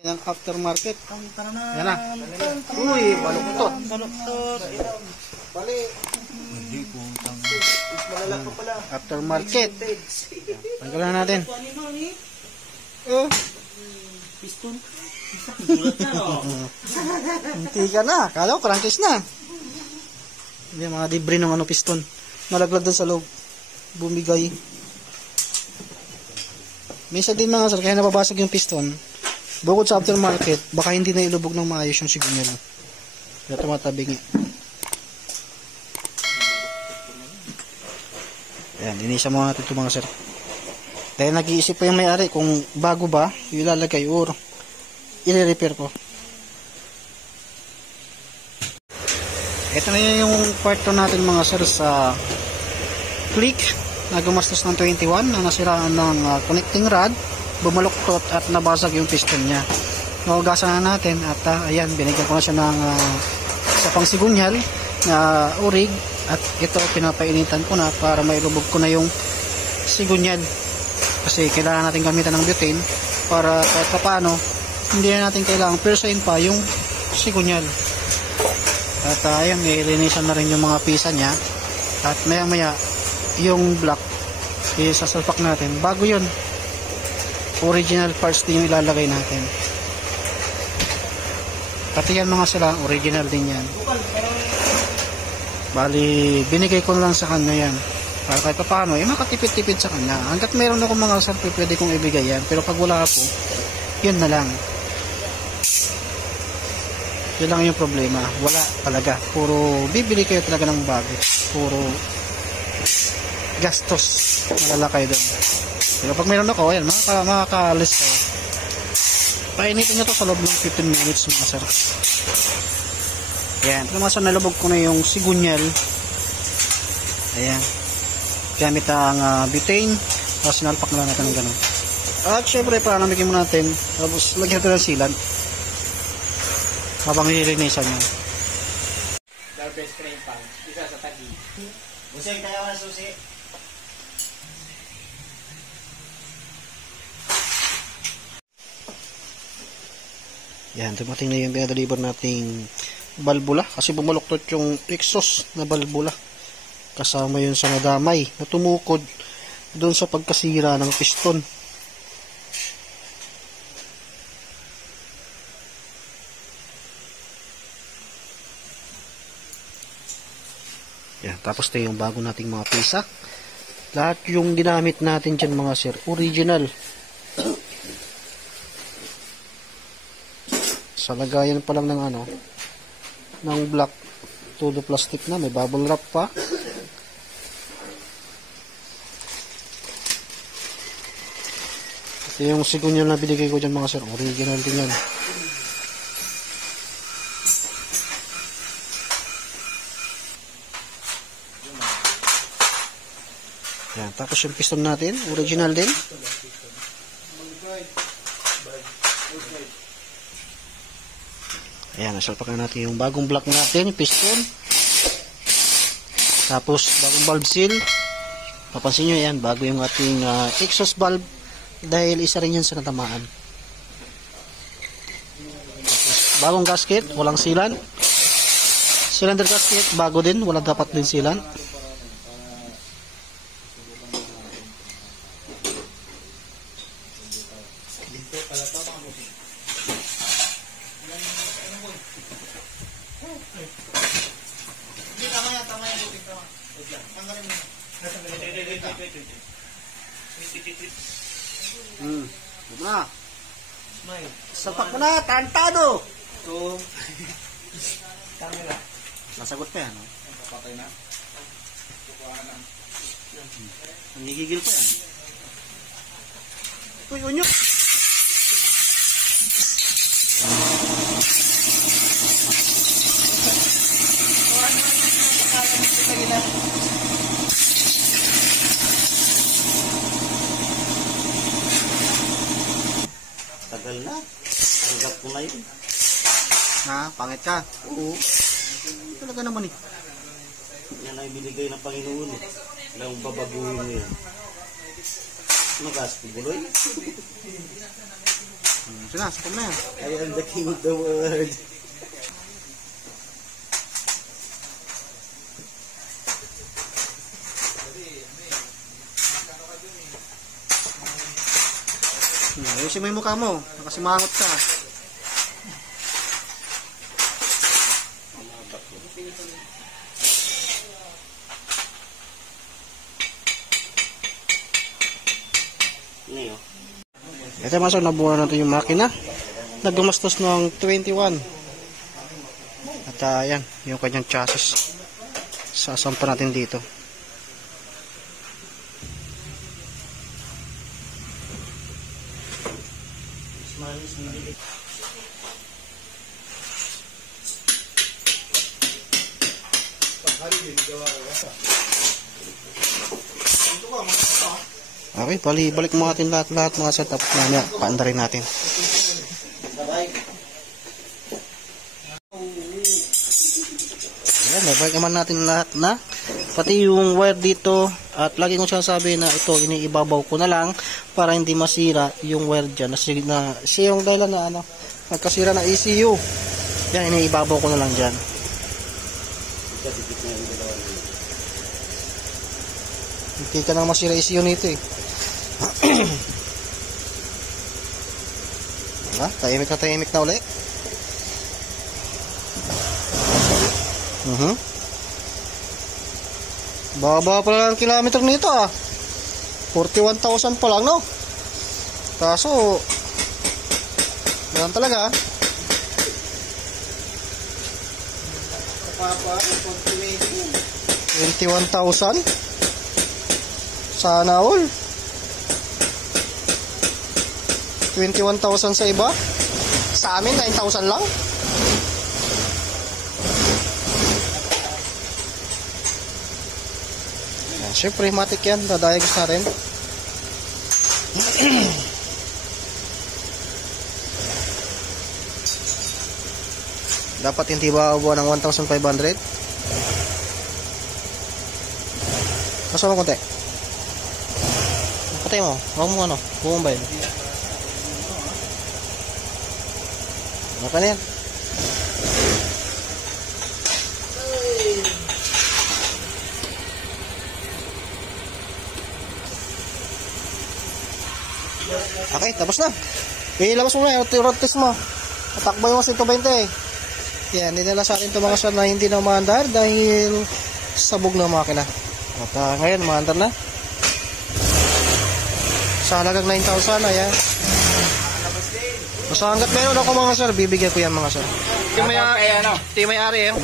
Ng aftermarket. Yan na. Uy, baluktot. Bali. Hindi po. Malalak pa pala. Aftermarket. Tanggalan natin. Oh. Piston. Hindi ka na. Kala ko crankcase na. Hindi, mga debris ng piston. Nalaglag doon sa loob. Bumigay. Minsan din mga sir, kaya nababasag yung piston. Bukod sa aftermarket, baka hindi na ilubog ng maayos yung signal. Kaya tumatabing. Ayan, linisan muna natin ito mga sir. Dahil nag-iisip pa yung may-ari kung bago ba ilalagay or i-repair ko. Ito na yung part 2 natin mga sir sa click na gumastos ng 21 na nasiraan ng connecting rod, bumaluktot at nabasag yung piston niya. Naugasan na natin at ayan, binigyan ko na siya ng sa pang sigunyal na urig at ito pinapainitan ko na para mailubog ko na yung sigunyal kasi kailangan natin gamitan ng butane para kahit paano hindi na natin kailangan persain pa yung sigunyal. At ayan, ilinisan na rin yung mga pisa niya at maya maya yung block isasalpak natin. Bago yun, original parts din yung ilalagay natin. Pati yan mga sila, original din yan. Bali, binigay ko lang sa kanya yan para kahit paano, makatipid-tipid sa kanya. Hanggat meron ako mga sarpi, pwede kong ibigay yan. Pero pag wala po, yun na lang. Yun lang yung problema. Wala talaga. Puro bibili kayo talaga ng bago. Puro gastos. Malalakay doon. Pero pag meron ako, ayan, makaka-alis kayo. Painitin nyo to sa loob ng 15 minutes mga sir. Ayan. Pero mga sir, nalubog ko na yung sigunyal. Ayan. Gamit ang butane. Tapos sinalpak na lang natin ng ganun. At syempre, paanamikin mo natin. Tapos lagyan natin ng sealant. Habang nililinisan nyo. Garbage spray pan. Isa sa tagi. Busay tayo na susi. Yan, dumating na yung pinadeliver nating balbula. Kasi bumaluktot yung exhaust na balbula. Kasama yun sa nadamay na tumukod doon sa pagkasira ng piston. Yan, tapos na yung bago nating mga pisa. Lahat yung ginamit natin dyan mga sir, original. Sa lagayan pa lang ng ng black todo plastic na, may bubble wrap pa. Ito yung sigunyal na binigay ko dyan mga sir, original din yan. Yan, tapos yung piston natin, original din. Ayan, nasalpakan natin yung bagong block natin, yung piston. Tapos, bagong valve seal. Papansin nyo yan, bago yung ating exhaust valve. Dahil isa rin yan sa natamaan. Tapos, bagong gasket, walang sealant. Cylinder gasket, bago din, walang dapat din sealant. Na. Sapak mo na, tantado. So, camera. Nasagot pa yan, no? Patay na. Nagigigil pa yan. Uy, unyo. Tagal na. Tanggap ko na yun. Ha? Pangit ka? Oo. Talaga naman eh. Yan ang binigay ng Panginoon eh. Alam mo babaguhin mo yan. Ano gas? Buloy? Sige na, sakam na yan. I am the king of the world. Ayusin mo yung mukha mo. Nakasimangot ka. Ano yun? Ito mga sir, nabuha natin yung makina. Naggumastos ng 21. At yan, yung kanyang chassis. Sasampa natin dito. Okay, balik mo natin lahat mga sir. Tapos mamaya, paanda rin natin. Ayan, nabalik naman natin lahat na. Pati yung wire dito. At lagi kong sinasabi na ito, iniibabaw ko na lang para hindi masira yung wire dyan. Siya yung dahilan na nagkasira na ECU. Yan, iniibabaw ko na lang dyan. Hindi ka nang masira ECU nito eh. Tahimik na ulit. Baba pa lang ang kilometer nito 41,000 pa lang, no? Kaso ganun talaga 21,000 sana all 21,000 sa iba, sa amin 9,000 lang. Siyempre matik yan, dadayagos natin. Dapat hindi ba ubuan ng 1,500? Kasama konti. Patay mo, huwag mo bumambay. Apa na yan? Okay, tapos na. Ilabas mo na yung road test mo. Atakbay mo sa 120. Yan, dinala sa atin ito mga sir na hindi na umaandar dahil sabog na makina. At ngayon, umaandar na. Sa halagang 9,000, ayan. Basta hanggat meron ako mga sir, bibigyan ko yan mga sir. Ito yung may-ari eh.